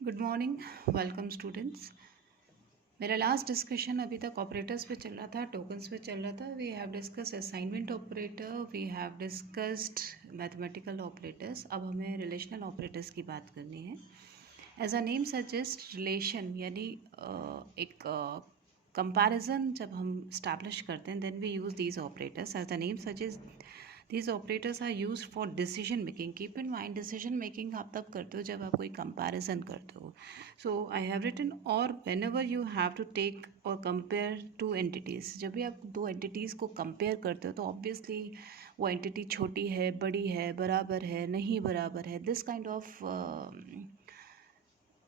Good morning. Welcome students. मेरा last discussion अभी तक ऑपरेटर्स पे चल रहा था, टोकन्स पे चल रहा था। We have discuss assignment operator, we have discussed mathematical operators. अब हमें रिलेशनल ऑपरेटर्स की बात करनी है। As a name suggest, relation यानी एक कंपैरिजन जब हम स्टैब्लिश करते हैं, then we use these operators. As the name suggest, these operators are used for decision making. Keep in mind, decision making आप तब करते हो जब आप कोई comparison करते हो. So I have written, or whenever you have to take or compare two entities. जब भी आप दो entities को compare करते हो तो obviously वो entity छोटी है, बड़ी है, बराबर है, नहीं बराबर है, this kind of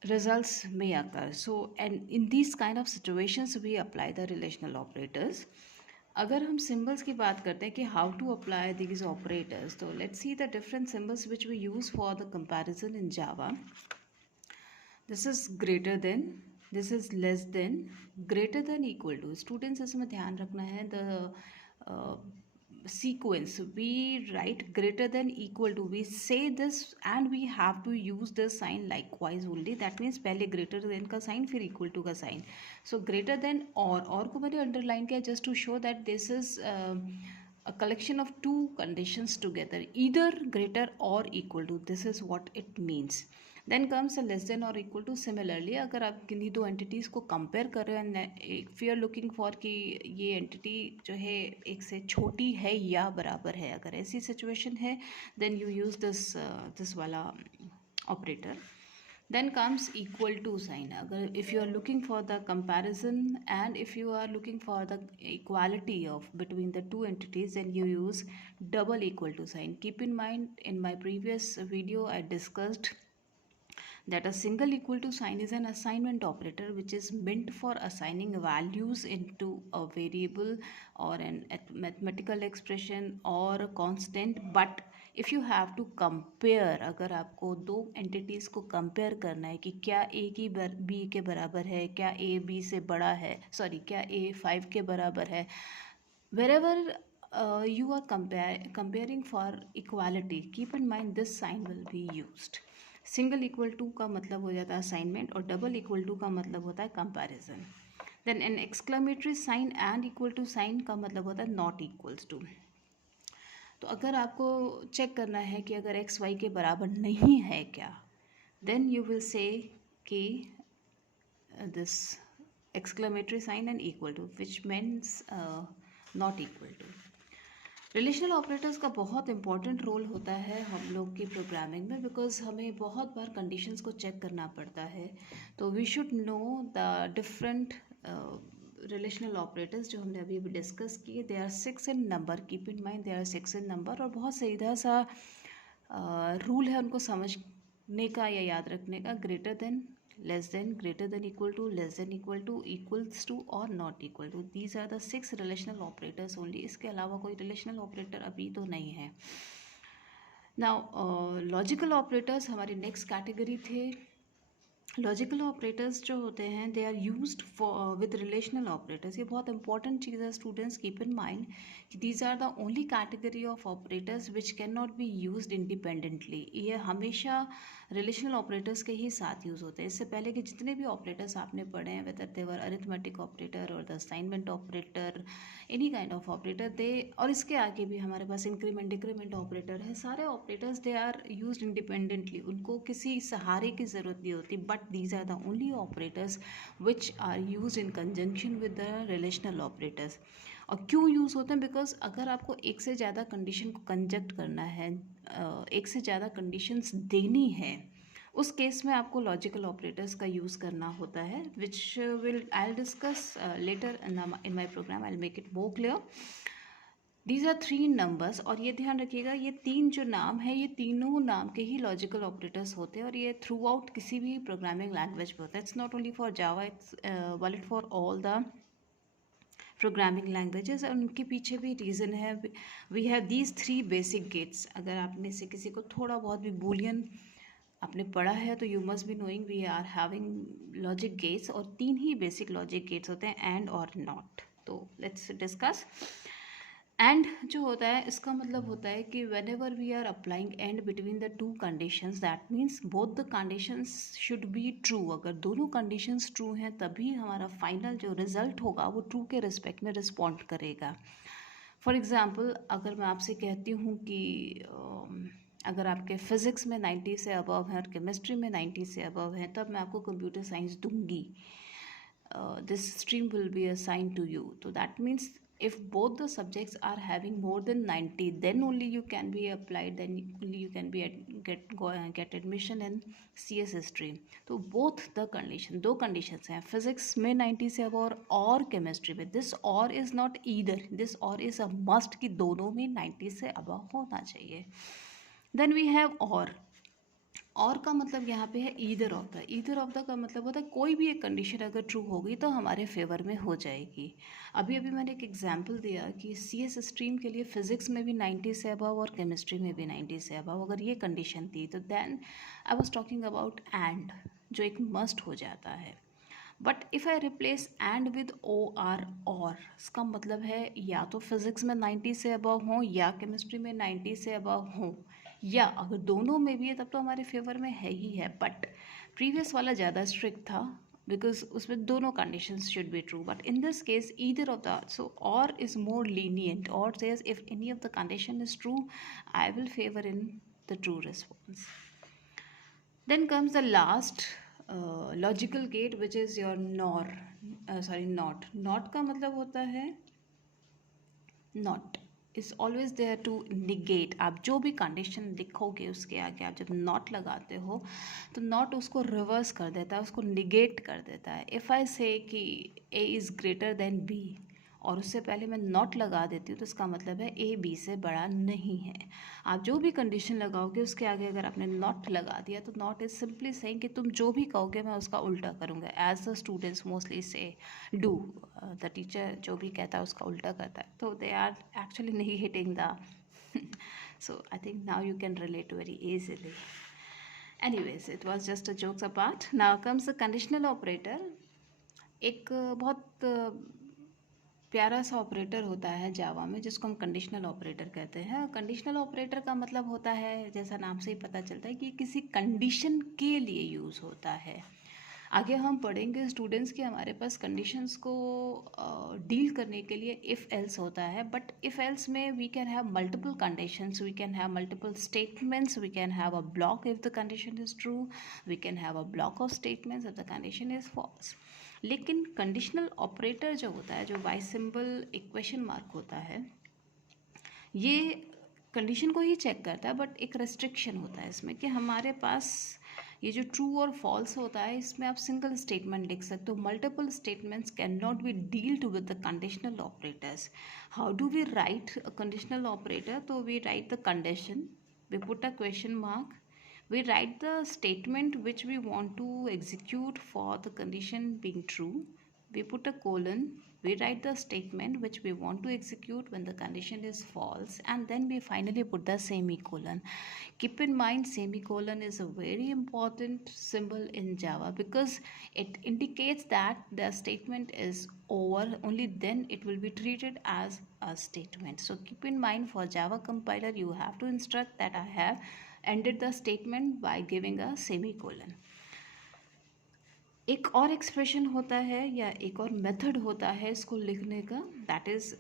results may occur. So and in these kind of situations we apply the relational operators. अगर हम सिम्बल्स की बात करते हैं कि how to apply these operators, तो let's see the different symbols which we use for the comparison in Java. This is greater than, this is less than, greater than, equal to. Students इसमें ध्यान रखना है the sequence. We write greater than, equal to. We say this and we have to use this sign likewise only. That means पहले greater than का sign फिर equal to का sign. So greater than और को मैंने underline किया just to show that this is a collection of two conditions together, either greater or equal to. This is what it means. Then comes less than or equal to. Similarly अगर आप किन्हीं दो entities को compare कर रहे हो, if you are looking for कि ये एंटिटी जो है एक से छोटी है या बराबर है, अगर ऐसी सिचुएशन है देन यू यूज़ दिस वाला operator. then comes equal to sign. अगर if you are looking for the comparison and if you are looking for the equality of between the two entities, then you use double equal to sign. Keep in mind, in my previous video I discussed that a single equal to sign is an assignment operator which is meant for assigning values into a variable or an mathematical expression or a constant. But if you have to compare, अगर आपको दो entities को compare करना है कि क्या a की b के बराबर है, क्या a b से बड़ा है, सॉरी क्या a 5 के बराबर है, wherever you are comparing for equality, keep in mind this sign will be used. Single equal to का मतलब हो जाता है असाइनमेंट और डबल इक्वल टू का मतलब होता है comparison. Then an exclamatory sign and equal to sign का मतलब होता है नॉट इक्वल्स टू. तो अगर आपको चेक करना है कि अगर एक्स वाई के बराबर नहीं है क्या, देन यू विल से कि this exclamatory sign and equal to which means not equal to. Relational operators का बहुत इंपॉर्टेंट रोल होता है हम लोग की प्रोग्रामिंग में, बिकॉज हमें बहुत बार कंडीशंस को चेक करना पड़ता है. तो we should know the different relational operators जो हमने अभी डिस्कस किए. They are 6 in number. Keep in mind they are 6 in number. और बहुत सीधा सा रूल है उनको समझने का या याद रखने का. Greater than, less than, greater than, equal to, less than, equal to, equals to और not equal to. These are the 6 relational operators only. इसके अलावा कोई relational operator अभी तो नहीं है. Now logical operators हमारी next category थे. लॉजिकल ऑपरेटर्स जो होते हैं they are used for with relational operators. ये बहुत इंपॉर्टेंट चीज़ है स्टूडेंट्स. कीप इन माइंड कि these are the only category of operators which can not be used independently. ये हमेशा रिलेशनल ऑपरेटर्स के ही साथ यूज़ होते हैं. इससे पहले कि जितने भी ऑपरेटर्स आपने पढ़े हैं, whether they were arithmetic operator और the assignment operator, any kind of operator, they, और इसके आगे भी हमारे पास इंक्रीमेंट डिक्रीमेंट ऑपरेटर है. सारे operators they are used independently. उनको किसी सहारे की ज़रूरत नहीं होती. But these are the only operators which are used in conjunction with the relational operators. और क्यों यूज़ होते हैं? बिकॉज अगर आपको एक से ज़्यादा कंडीशन को कंजक्ट करना है, एक से ज़्यादा कंडीशंस देनी है, उस केस में आपको लॉजिकल ऑपरेटर्स का यूज़ करना होता है, which will I will discuss later in my program. I will make it more clear. These are 3 numbers. और ये ध्यान रखिएगा, ये 3 जो नाम है ये तीनों नाम के ही लॉजिकल ऑपरेटर्स होते हैं और ये थ्रू आउट किसी भी प्रोग्रामिंग लैंग्वेज में होता है. It's not only for Java, it's valid for all the programming languages. और उनके पीछे भी रीज़न है. We have these 3 basic gates. अगर आपने से किसी को थोड़ा बहुत भी बूलियन आपने पढ़ा है तो you must be knowing we are having logic gates. और 3 ही बेसिक लॉजिक गेट्स होते हैं, एंड और नॉट. तो लेट्स डिस्कस. एंड जो होता है इसका मतलब होता है कि whenever we are applying and between the two conditions, that means both the conditions should be true. अगर दोनों कंडीशंस ट्रू हैं तभी हमारा फाइनल जो रिजल्ट होगा वो ट्रू के रिस्पेक्ट में रिस्पॉन्ड करेगा। फॉर एग्ज़ाम्पल अगर मैं आपसे कहती हूँ कि अगर आपके फिज़िक्स में 90 से अबव है और केमिस्ट्री में 90 से अबव है तब मैं आपको कंप्यूटर साइंस दूंगी, this stream will be assigned to you. So that means if both the subjects are having more than 90, then only you can be applied, then only you can be get admission in CS stream. तो both the condition, दो conditions हैं physics में 90 से above और chemistry में, this or is not either, this or is a must कि दोनों में 90 से above होना चाहिए। Then we have और का मतलब यहाँ पे है either of the. Either of the का मतलब होता है कोई भी एक कंडीशन अगर ट्रू होगी तो हमारे फेवर में हो जाएगी। अभी अभी मैंने एक एग्जांपल दिया कि CS स्ट्रीम के लिए फिजिक्स में भी 90 से अबव और केमिस्ट्री में भी 90 से अबव अगर ये कंडीशन थी तो then I was talking about and, जो एक मस्ट हो जाता है। But if I replace and with or, इसका मतलब है या तो फिज़िक्स में 90 से अबव हों या केमिस्ट्री में 90 से अबव हों, या अगर दोनों में भी है तब तो हमारे फेवर में है ही है। बट प्रीवियस वाला ज़्यादा स्ट्रिक्ट था बिकॉज उसमें दोनों conditions should be true, but in this case either of the, so OR is more lenient. OR says if any of the condition is true I will favour in the true response. Then comes the last logical gate which is your not। not का मतलब होता है not is always there to negate। आप जो भी condition लिखोगे उसके आगे आप जब not लगाते हो तो not उसको रिवर्स कर देता है, उसको निगेट कर देता है। इफ़ आई से कि A is greater than B और उससे पहले मैं नॉट लगा देती हूँ तो इसका मतलब है A B से बड़ा नहीं है। आप जो भी कंडीशन लगाओगे उसके आगे अगर आपने नॉट लगा दिया तो नॉट इज सिंपली सेइंग कि तुम जो भी कहोगे मैं उसका उल्टा करूँगा। As the students mostly say do, the teacher जो भी कहता है उसका उल्टा करता है, तो they are actually negating the so I think now you can relate very easily. Anyways, it was just a jokes apart. Now comes the conditional operator. एक बहुत प्यारा सा ऑपरेटर होता है जावा में जिसको हम कंडीशनल ऑपरेटर कहते हैं। कंडीशनल ऑपरेटर का मतलब होता है, जैसा नाम से ही पता चलता है, कि किसी कंडीशन के लिए यूज़ होता है। आगे हम पढ़ेंगे स्टूडेंट्स कि हमारे पास कंडीशंस को डील करने के लिए इफ़ एल्स होता है, बट इफ़ एल्स में we can have multiple conditions, we can have multiple statements, we can have a block if the condition is true, we can have a block of statements if the condition is false. लेकिन conditional operator जो होता है, जो Y symbol equation mark होता है, ये condition को ही check करता है, बट एक रेस्ट्रिक्शन होता है इसमें कि हमारे पास ये जो ट्रू और फॉल्स होता है इसमें आप सिंगल स्टेटमेंट लिख सकते हो। Multiple statements can not be dealt with the conditional operators. How do we write a conditional operator? तो we write the condition, we put a question mark, we write the statement which we want to execute for the condition being true, we put a colon, we write the statement which we want to execute when the condition is false, and then we finally put the semicolon. Keep in mind, semicolon is a very important symbol in Java because it indicates that the statement is over, only then it will be treated as a statement. So keep in mind, for Java compiler you have to instruct that I have ended the statement by giving a semicolon. एक और expression होता है या एक और method होता है इसको लिखने का, that is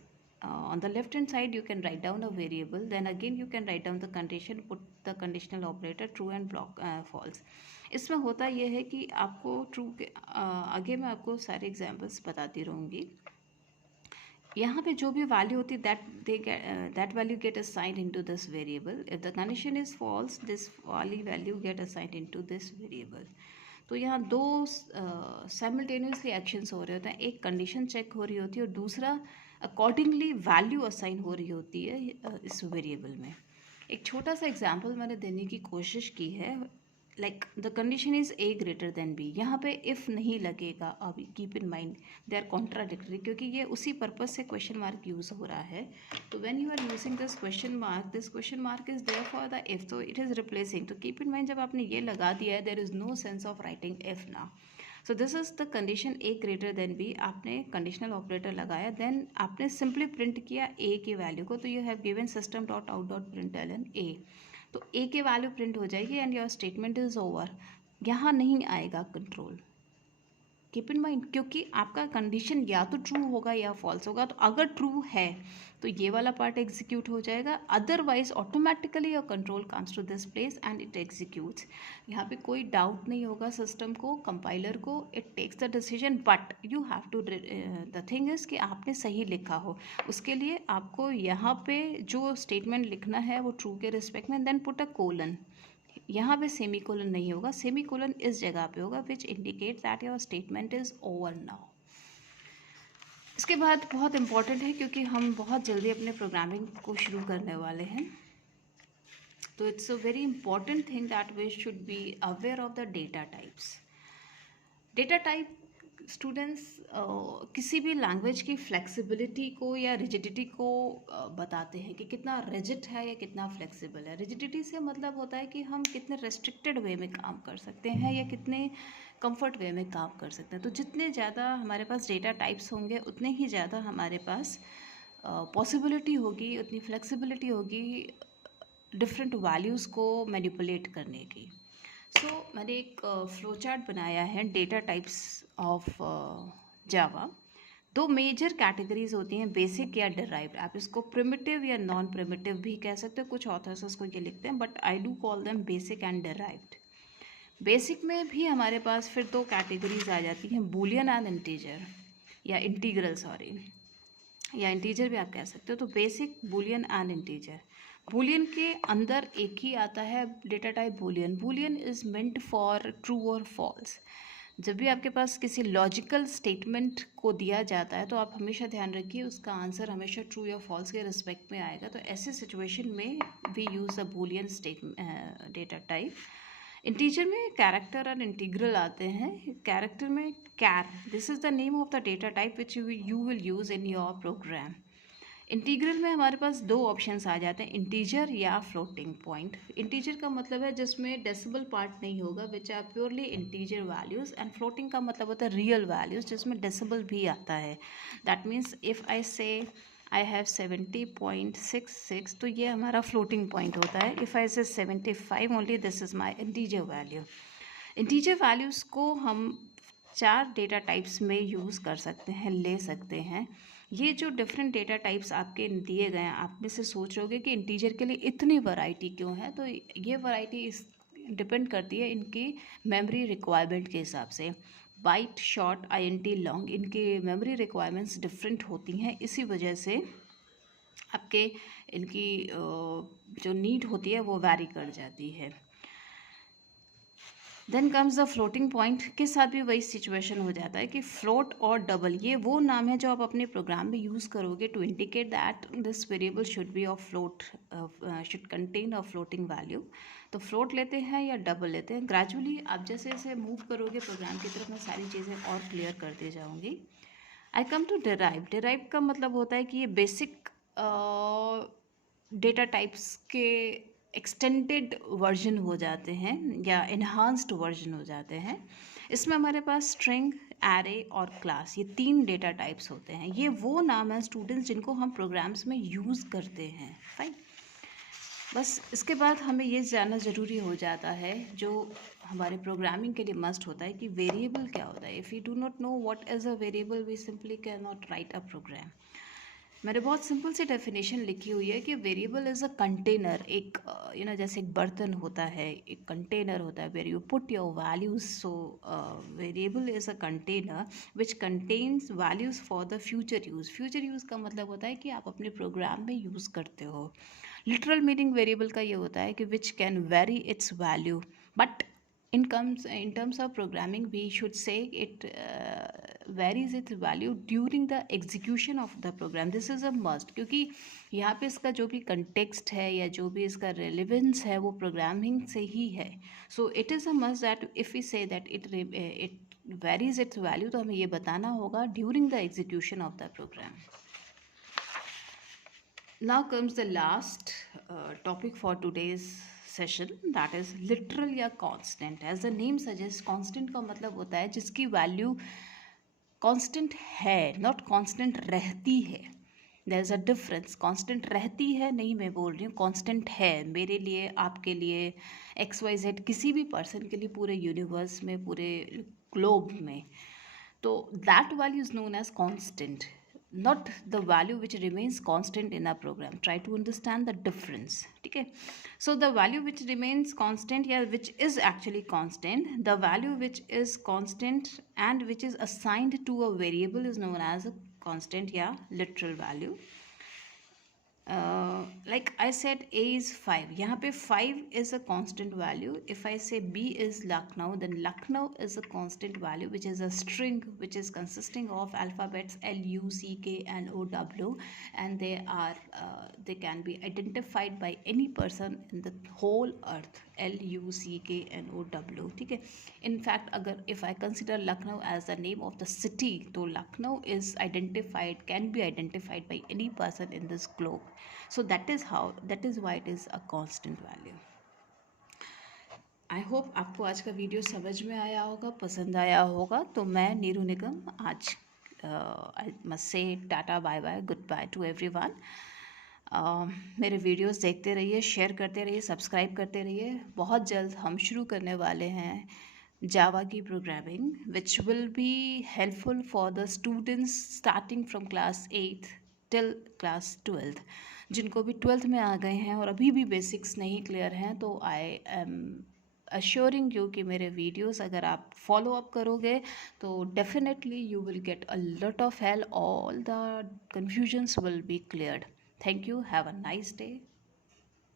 on the left hand side you can write down a variable, then again you can write down the condition, put the conditional operator true and block false. इसमें होता यह है कि आपको ट्रू के आगे मैं आपको सारे एग्जांपल्स बताती रहूँगी। यहाँ पे जो भी वैल्यू होती है that value get assigned into this variable. If the condition is false this वाली value get assigned into this variable. तो यहाँ दो साइमल्टेनियसली एक्शंस हो रहे होते हैं, एक कंडीशन चेक हो रही होती है और दूसरा अकॉर्डिंगली वैल्यू असाइन हो रही होती है इस वेरिएबल में। एक छोटा सा एग्जांपल मैंने देने की कोशिश की है। Like the condition is a greater than b, यहाँ पे इफ़ नहीं लगेगा. अभी keep in mind they are contradictory, क्योंकि ये उसी पर्पज से क्वेश्चन मार्क यूज़ हो रहा है. तो when you are using this question mark is there for the if, तो इट इज़ रिप्लेसिंग. तो कीप इन माइंड जब आपने ये लगा दिया है, there is no sense of writing if ना. So this is the condition A greater than B. आपने कंडीशनल ऑपरेटर लगाया, देन आपने सिंपली प्रिंट किया ए की वैल्यू को. तो you have given system dot out dot println ए. तो ए के वैल्यू प्रिंट हो जाएगी and your statement is over. यहाँ नहीं आएगा कंट्रोल. कीप इन माइंड, क्योंकि आपका कंडीशन या तो ट्रू होगा या फॉल्स होगा. तो अगर ट्रू है तो ये वाला पार्ट एग्जीक्यूट हो जाएगा, otherwise automatically your control comes to this place and it executes. यहाँ पे कोई डाउट नहीं होगा सिस्टम को, कंपाइलर को. It takes the decision, but you have to, the thing is कि आपने सही लिखा हो. उसके लिए आपको यहाँ पे जो स्टेटमेंट लिखना है वो ट्रू के रिस्पेक्ट में, देन पुट अ कोलन. यहाँ पे सेमी कोलन नहीं होगा, सेमी कोलन इस जगह पे होगा, which indicate that your statement is over now. इसके बाद बहुत इंपॉर्टेंट है, क्योंकि हम बहुत जल्दी अपने प्रोग्रामिंग को शुरू करने वाले हैं. तो it's a very important thing that we should be aware of the data types. Data type students किसी भी लैंग्वेज की फ्लेक्सिबिलिटी को या रिजिडिटी को बताते हैं कि कितना रिजिड है या कितना फ्लेक्सिबल है. रिजिडिटी से मतलब होता है कि हम कितने रेस्ट्रिक्टेड वे में काम कर सकते हैं या कितने कंफर्ट वे में काम कर सकते हैं. तो जितने ज़्यादा हमारे पास डेटा टाइप्स होंगे उतने ही ज़्यादा हमारे पास पॉसिबिलिटी होगी, उतनी फ्लेक्सिबिलिटी होगी डिफरेंट वैल्यूज़ को मैनिपुलेट करने की. सो मैंने एक फ्लो चार्ट बनाया है डेटा टाइप्स ऑफ जावा. दो मेजर कैटेगरीज होती हैं, बेसिक या डिराइव्ड. आप इसको प्रिमिटिव या नॉन प्रिमिटिव भी कह सकते हो, कुछ ऑथर्स इसको ये लिखते हैं, but I do call them basic and derived. Basic में भी हमारे पास फिर दो कैटेगरीज आ जाती हैं, बूलियन एंड इंटीजर, या इंटीग्रल सॉरी, या इंटीजर भी आप कह सकते हो. तो basic, Boolean and integer. Boolean के अंदर एक ही आता है data type Boolean. Boolean is meant for true और फॉल्स. जब भी आपके पास किसी लॉजिकल स्टेटमेंट को दिया जाता है तो आप हमेशा ध्यान रखिए उसका आंसर हमेशा ट्रू या फॉल्स के रिस्पेक्ट में आएगा. तो ऐसे सिचुएशन में we use a boolean data type. Integer में कैरेक्टर और इंटीग्रल आते हैं. कैरेक्टर में char, this is the name of the data type which you will use in your program. Integral में हमारे पास दो ऑप्शंस आ जाते हैं, इंटीजर या फ्लोटिंग पॉइंट. इंटीजर का मतलब है जिसमें डेसिमल पार्ट नहीं होगा, which are purely integer values. And floating का मतलब होता है रियल वैल्यूज़ जिसमें डेसिमल भी आता है. दैट मीन्स इफ़ आई से आई हैव 70.66, तो ये हमारा फ्लोटिंग पॉइंट होता है. इफ़ आई से 75 only, this is my integer value. Integer values को हम 4 डेटा टाइप्स में यूज़ कर सकते हैं, ले सकते हैं. ये जो डिफरेंट डेटा टाइप्स आपके दिए गए हैं, आप में से सोच रहे होगे कि इंटीजर के लिए इतनी वैरायटी क्यों है. तो ये वैरायटी इस डिपेंड करती है इनकी मेमोरी रिक्वायरमेंट के हिसाब से. बाइट, शॉर्ट, आईएनटी, लॉन्ग, इनकी मेमोरी रिक्वायरमेंट्स डिफरेंट होती हैं. इसी वजह से आपके इनकी जो नीड होती है वो वैरी कर जाती है. Then comes the floating point. के साथ भी वही सिचुएशन हो जाता है कि फ्लोट और डबल, ये वो नाम है जो आप अपने प्रोग्राम में यूज़ करोगे to indicate that this variable should be of float, should contain a floating value. तो फ्लोट लेते हैं या डबल लेते हैं. ग्रेजुअली आप जैसे जैसे मूव करोगे प्रोग्राम की तरफ, मैं सारी चीज़ें और क्लियर करते जाऊँगी. आई कम टू डिराइव. डिराइव का मतलब होता है कि ये बेसिक डेटा टाइप्स के एक्सटेंडेड वर्जन हो जाते हैं या इन्हांस्ड वर्जन हो जाते हैं. इसमें हमारे पास स्ट्रिंग, एरे और क्लास, ये 3 डेटा टाइप्स होते हैं. ये वो नाम है स्टूडेंट्स जिनको हम प्रोग्राम्स में यूज़ करते हैं. फाइन. बस इसके बाद हमें ये जानना ज़रूरी हो जाता है जो हमारे प्रोग्रामिंग के लिए मस्ट होता है कि वेरिएबल क्या होता है. If you do not know what is a variable, we simply can not write a program. मैंने बहुत सिंपल सी डेफिनेशन लिखी हुई है कि वेरिएबल इज़ अ कंटेनर. एक जैसे एक बर्तन होता है, एक कंटेनर होता है where you put your values. So variable is a container which contains values for the future use. Future use का मतलब होता है कि आप अपने प्रोग्राम में यूज़ करते हो. लिटरल मीनिंग वेरिएबल का ये होता है कि which can vary its value, but in terms of programming we should say it varies its value during the execution of the program. This is a must, क्योंकि यहाँ पे इसका जो भी कंटेक्स्ट है या जो भी इसका रेलिवेंस है वो प्रोग्रामिंग से ही है. So it is a must that if we say that it varies its value, तो हमें ये बताना होगा during the execution of the program. Now comes the last topic for today's session, that is literal या constant. As the name suggests, constant का मतलब होता है जिसकी वैल्यू कांस्टेंट है, नॉट कांस्टेंट रहती है. There is a difference. Constant रहती है नहीं मैं बोल रही हूँ, कांस्टेंट है मेरे लिए, आपके लिए, XYZ किसी भी पर्सन के लिए, पूरे यूनिवर्स में, पूरे ग्लोब में. तो that value is known as constant, not the value which remains constant in a program. Try to understand the difference. ठीक है. So the value which remains constant, yeah, which is actually constant, the value which is constant and which is assigned to a variable is known as a constant, yeah, literal value. Like I said, A is 5. यहाँ पे 5 is a constant value. If I say B is Lucknow, then Lucknow is a constant value, which is a string which is consisting of alphabets LUCKNOW, and they can be identified by any person in the whole earth. LUCKNOW. ठीक है. In fact, अगर if I consider Lucknow as the name of the city, तो Lucknow is identified, can be identified by any person in this globe. So that is why it is a constant value. I hope आपको आज का video समझ में आया होगा, पसंद आया होगा. तो मैं नीरू निगम आज I must say tata, bye bye, good bye to everyone. मेरे वीडियोस देखते रहिए, शेयर करते रहिए, सब्सक्राइब करते रहिए. बहुत जल्द हम शुरू करने वाले हैं जावा की programming, which will be helpful for the students starting from class 8 till class 12. जिनको भी 12th में आ गए हैं और अभी भी बेसिक्स नहीं क्लियर हैं, तो आई एम अश्योरिंग यू कि मेरे वीडियोस अगर आप फॉलो अप करोगे तो definitely you will get a lot of help. All the confusions will be cleared. Thank you. Have a nice day.